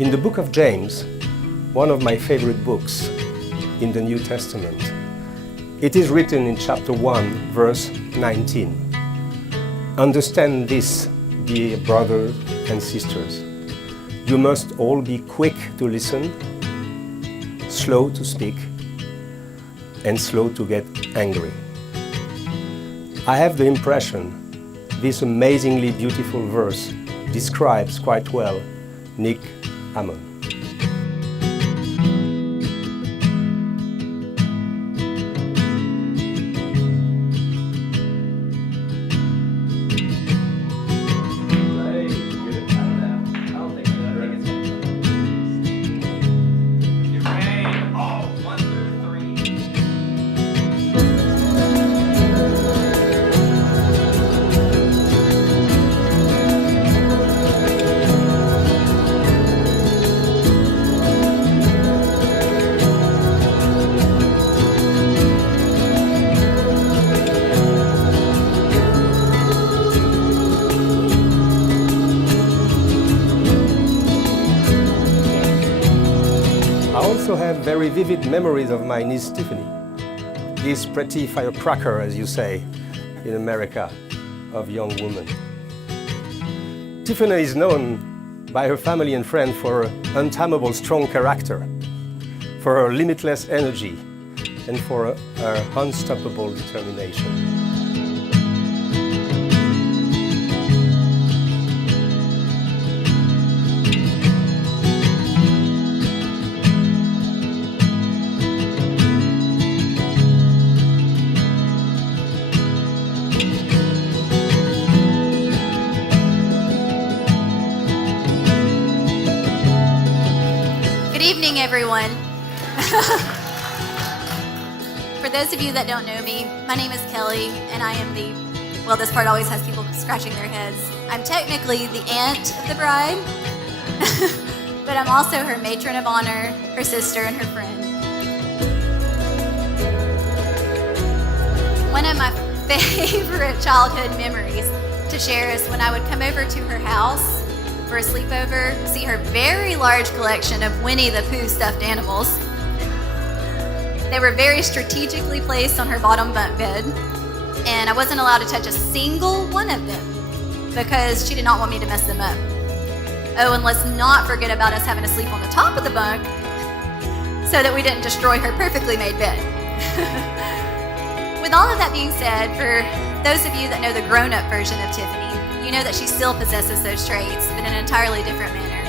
In the book of James, one of my favorite books in the New Testament, it is written in chapter 1, verse 19. Understand this, dear brothers and sisters. You must all be quick to listen, slow to speak, and slow to get angry. I have the impression this amazingly beautiful verse describes quite well Nick Hammond. I also have very vivid memories of my niece Tiffany, this pretty firecracker, as you say, in America, of young woman. Tiffany is known by her family and friends for her untamable strong character, for her limitless energy, and for her unstoppable determination. Good evening, everyone. For those of you that don't know me, my name is Kelly, and I am well, this part always has people scratching their heads. I'm technically the aunt of the bride, but I'm also her matron of honor, her sister, and her friend. One of my favorite childhood memories to share is when I would come over to her house for a sleepover, see her very large collection of Winnie the Pooh stuffed animals. They were very strategically placed on her bottom bunk bed, and I wasn't allowed to touch a single one of them because she did not want me to mess them up. Oh, and let's not forget about us having to sleep on the top of the bunk so that we didn't destroy her perfectly made bed. With all of that being said, for those of you that know the grown-up version of Tiffany, you know that she still possesses those traits, but in an entirely different manner.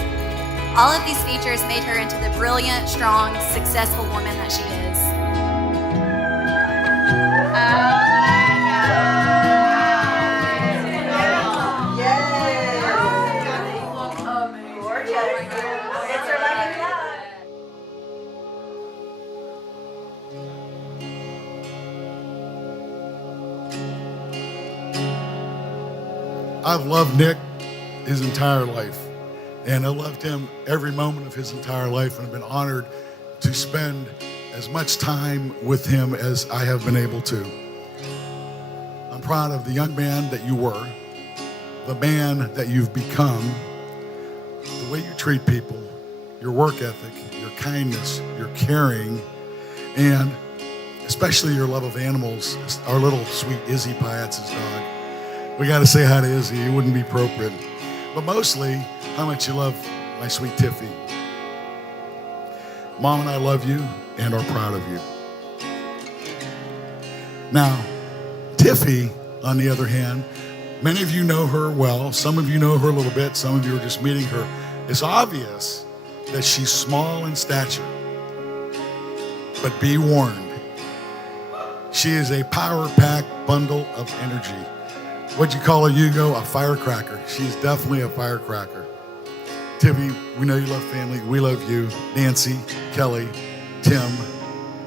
All of these features made her into the brilliant, strong, successful woman that she is. I've loved Nick his entire life, and I loved him every moment of his entire life, and I've been honored to spend as much time with him as I have been able to. I'm proud of the young man that you were, the man that you've become, the way you treat people, your work ethic, your kindness, your caring, and especially your love of animals. Our little sweet Izzy Piatz's dog. We got to say hi to Izzy. It wouldn't be appropriate. But mostly, how much you love my sweet Tiffy. Mom and I love you and are proud of you. Now, Tiffy, on the other hand, many of you know her well. Some of you know her a little bit. Some of you are just meeting her. It's obvious that she's small in stature. But be warned, she is a power-packed bundle of energy. What'd you call her, Hugo? A firecracker. She's definitely a firecracker. Tiffany, we know you love family. We love you. Nancy, Kelly, Tim,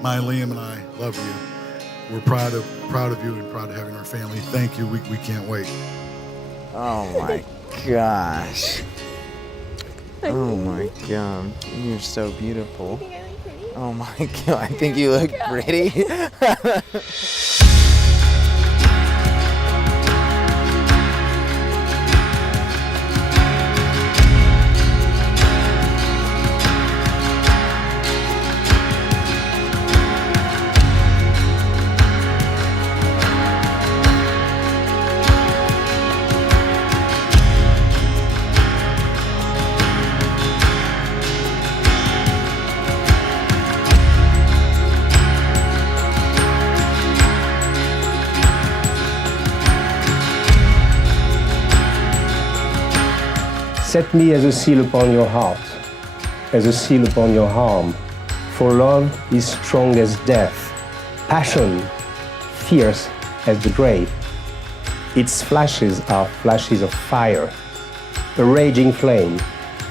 Liam, and I love you. We're proud of you and proud of having our family. Thank you. We can't wait. Oh my gosh. Oh my God. You're so beautiful. Oh my God. I think you look pretty. Set me as a seal upon your heart, as a seal upon your arm. For love is strong as death, passion fierce as the grave. Its flashes are flashes of fire, a raging flame.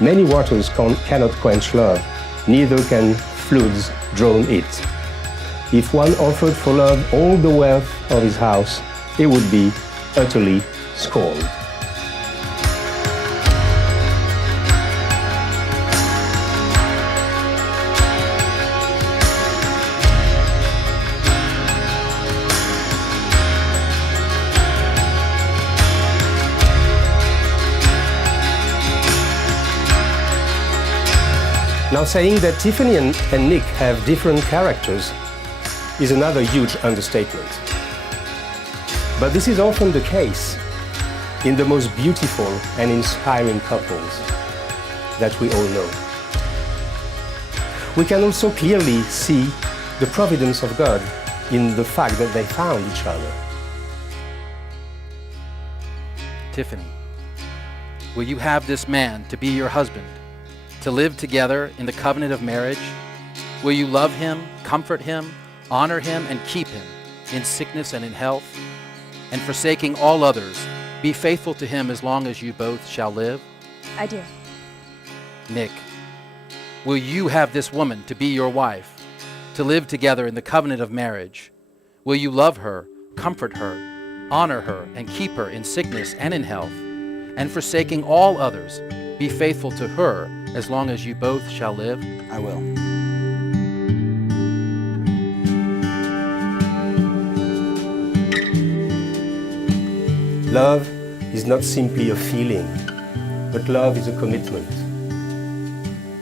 Many waters cannot quench love, neither can floods drown it. If one offered for love all the wealth of his house, it would be utterly scorned. Now, saying that Tiffany and Nick have different characters is another huge understatement. But this is often the case in the most beautiful and inspiring couples that we all know. We can also clearly see the providence of God in the fact that they found each other. Tiffany, will you have this man to be your husband, to live together in the covenant of marriage? Will you love him, comfort him, honor him, and keep him in sickness and in health? And forsaking all others, be faithful to him as long as you both shall live? I do. Nick, will you have this woman to be your wife, to live together in the covenant of marriage? Will you love her, comfort her, honor her, and keep her in sickness and in health? And forsaking all others, be faithful to her as long as you both shall live? I will. Love is not simply a feeling, but love is a commitment.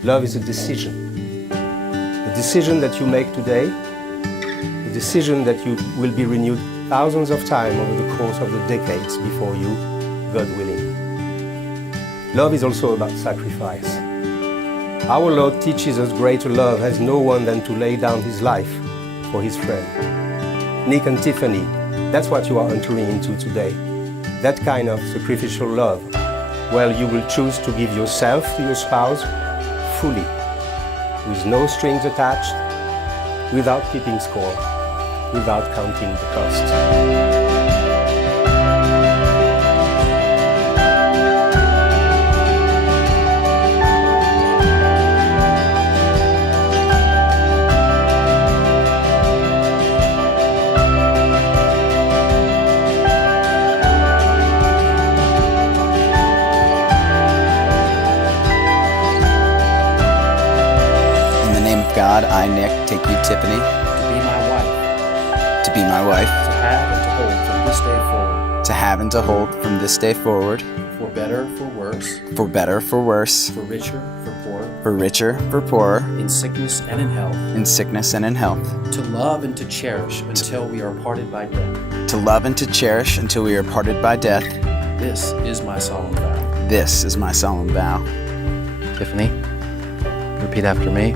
Love is a decision. The decision that you make today, the decision that you will be renewed thousands of times over the course of the decades before you, God willing. Love is also about sacrifice. Our Lord teaches us greater love has no one than to lay down his life for his friend. Nick and Tiffany, that's what you are entering into today. That kind of sacrificial love. Well, you will choose to give yourself to your spouse fully, with no strings attached, without keeping score, without counting the cost. God, I, Nick, take you, Tiffany, To be my wife, to be my wife, to have and to hold from this day forward, to have and to hold from this day forward, for better, for worse, for better, for worse, for richer, for poorer, for richer, for poorer, in sickness and in health, in sickness and in health, to love and to cherish until we are parted by death. to love and to cherish until we are parted by death. This is my solemn vow. This is my solemn vow. Tiffany, repeat after me.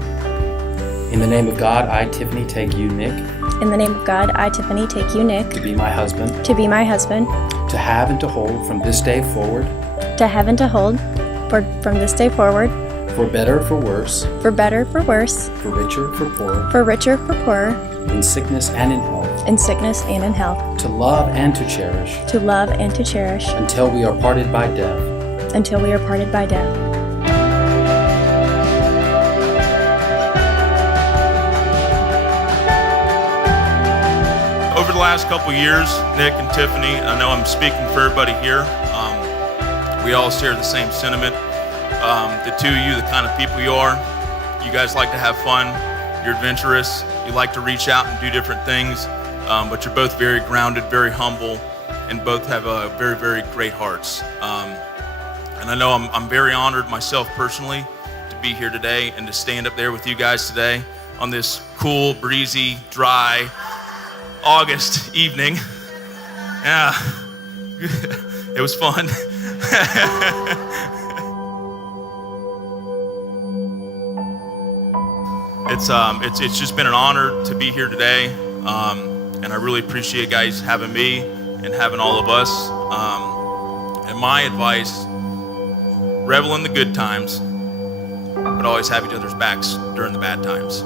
In the name of God, I, Tiffany, take you, Nick, In the name of God, I, Tiffany, take you, Nick, to be my husband, to be my husband, to have and to hold from this day forward, to have and to hold from this day forward, for better, for worse, for better, for worse, for richer, for poorer, for richer, for poorer, in sickness and in health, in sickness and in health, to love and to cherish to love and to cherish until we are parted by death. until we are parted by death. Over the last couple years, Nick and Tiffany, I know I'm speaking for everybody here, we all share the same sentiment. The two of you, the kind of people you are, you guys like to have fun, you're adventurous, you like to reach out and do different things, but you're both very grounded, very humble, and both have very, very great hearts. And I know I'm very honored myself personally to be here today and to stand up there with you guys today on this cool, breezy, dry August evening. Yeah, it was fun. It's just been an honor to be here today, and I really appreciate guys having me and having all of us. And my advice revel in the good times, but always have each other's backs during the bad times.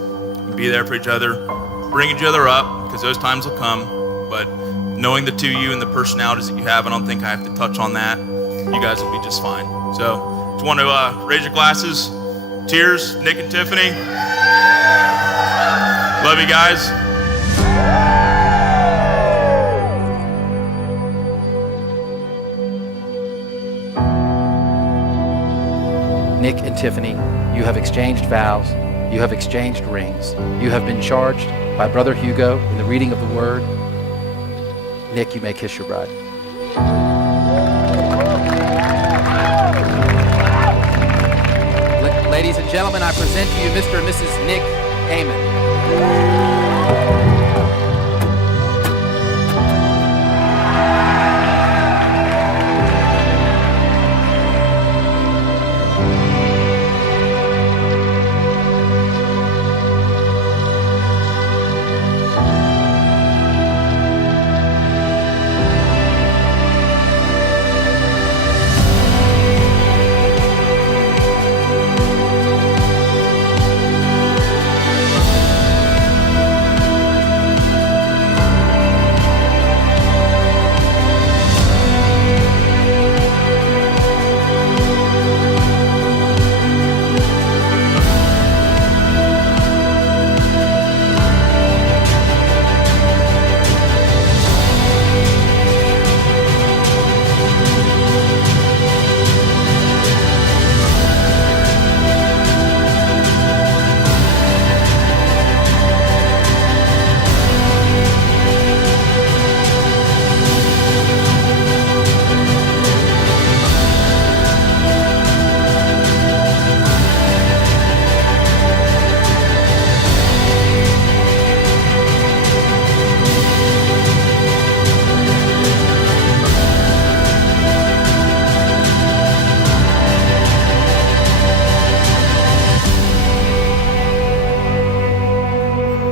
Be there for each other, bring each other up, because those times will come, but knowing the two of you and the personalities that you have, I don't think I have to touch on that. You guys will be just fine. So, just want to raise your glasses. Cheers, Nick and Tiffany. Love you guys. Nick and Tiffany, you have exchanged vows. You have exchanged rings. You have been charged by Brother Hugo in the reading of the word. Nick, you may kiss your bride. Ladies and gentlemen, I present to you Mr. and Mrs. Nick Heyman.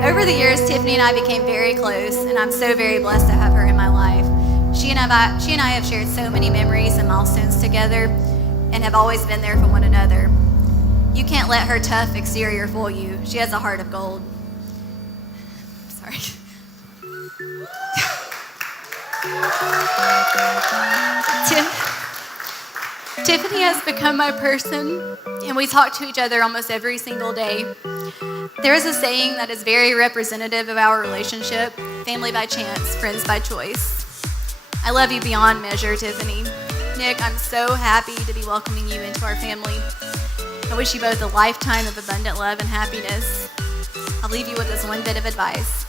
Over the years, Tiffany and I became very close, and I'm so very blessed to have her in my life. She and I have shared so many memories and milestones together and have always been there for one another. You can't let her tough exterior fool you. She has a heart of gold. Sorry. Tiffany has become my person, and we talk to each other almost every single day. There is a saying that is very representative of our relationship: family by chance, friends by choice. I love you beyond measure, Tiffany. Nick, I'm so happy to be welcoming you into our family. I wish you both a lifetime of abundant love and happiness. I'll leave you with this one bit of advice.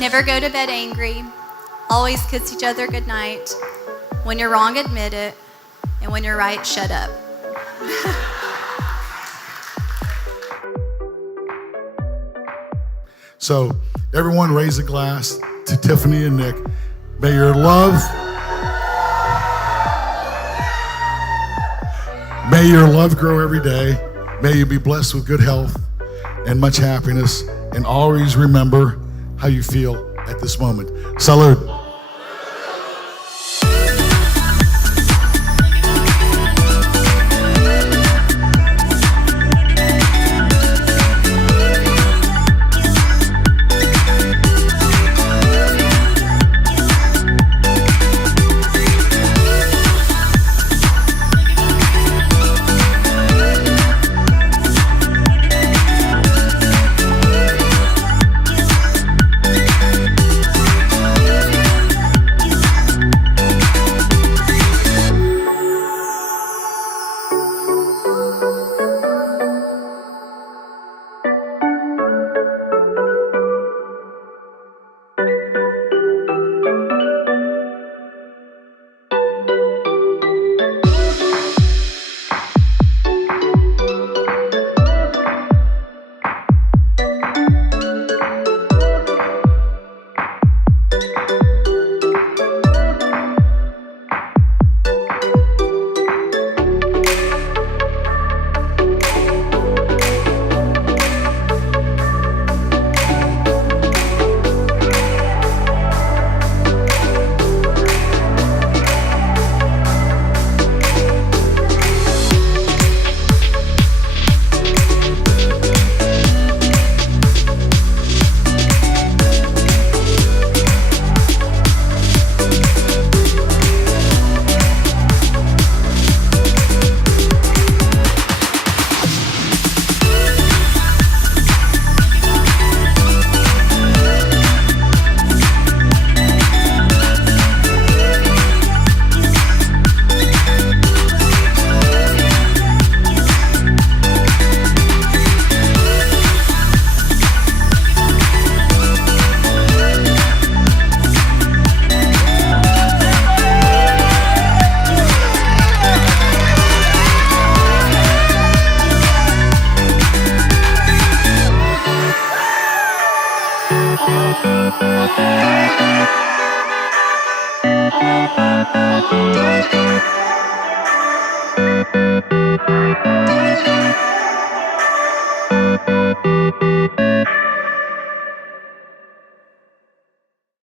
Never go to bed angry. Always kiss each other goodnight. When you're wrong, admit it. And when you're right, shut up. So everyone raise a glass to Tiffany and Nick. May your love, grow every day. May you be blessed with good health and much happiness. And always remember how you feel at this moment. Salud. you.